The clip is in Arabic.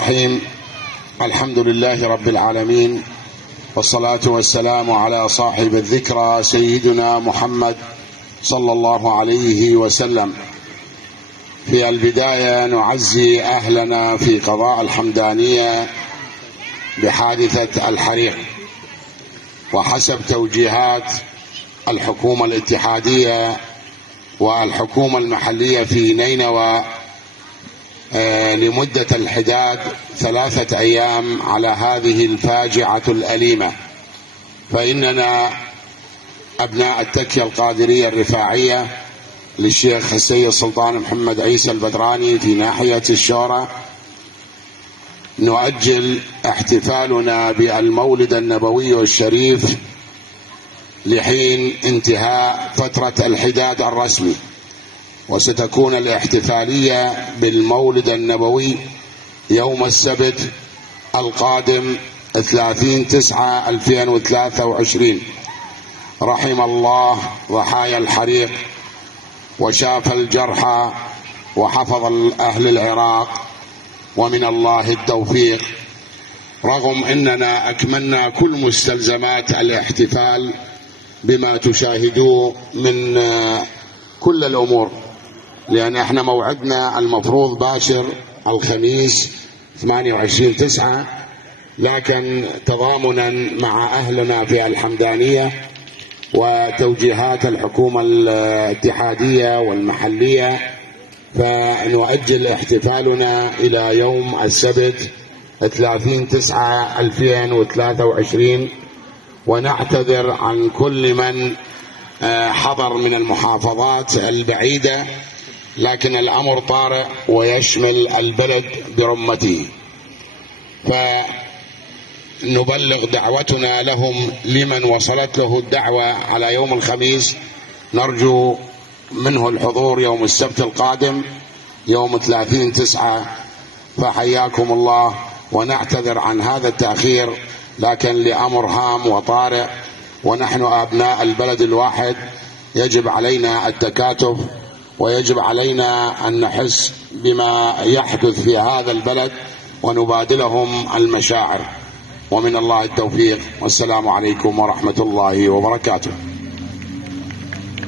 الرحيم. الحمد لله رب العالمين، والصلاة والسلام على صاحب الذكرى سيدنا محمد صلى الله عليه وسلم. في البداية نعزي أهلنا في قضاء الحمدانية بحادثة الحريق، وحسب توجيهات الحكومة الاتحادية والحكومة المحلية في نينوى لمدة الحداد 3 أيام على هذه الفاجعة الأليمة. فإننا أبناء التكية القادرية الرفاعية للشيخ السيد سلطان محمد عيسى البدراني في ناحية الشورى نؤجل احتفالنا بالمولد النبوي الشريف لحين انتهاء فترة الحداد الرسمي، وستكون الاحتفالية بالمولد النبوي يوم السبت القادم 30/9/2023. رحم الله ضحايا الحريق وشاف الجرحى وحفظ أهل العراق، ومن الله التوفيق. رغم أننا أكملنا كل مستلزمات الاحتفال بما تشاهدوه من كل الأمور، لأن احنا موعدنا المفروض باشر الخميس 28/9، لكن تضامنا مع أهلنا في الحمدانية وتوجيهات الحكومة الاتحادية والمحلية فنؤجل احتفالنا إلى يوم السبت 30/9/2023. ونعتذر عن كل من حضر من المحافظات البعيدة، لكن الأمر طارئ ويشمل البلد برمته، فنبلغ دعوتنا لهم لمن وصلت له الدعوة على يوم الخميس. نرجو منه الحضور يوم السبت القادم يوم 30/9. فحياكم الله، ونعتذر عن هذا التأخير، لكن لأمر هام وطارئ، ونحن أبناء البلد الواحد يجب علينا التكاتف، ويجب علينا أن نحس بما يحدث في هذا البلد ونبادلهم المشاعر. ومن الله التوفيق، والسلام عليكم ورحمة الله وبركاته.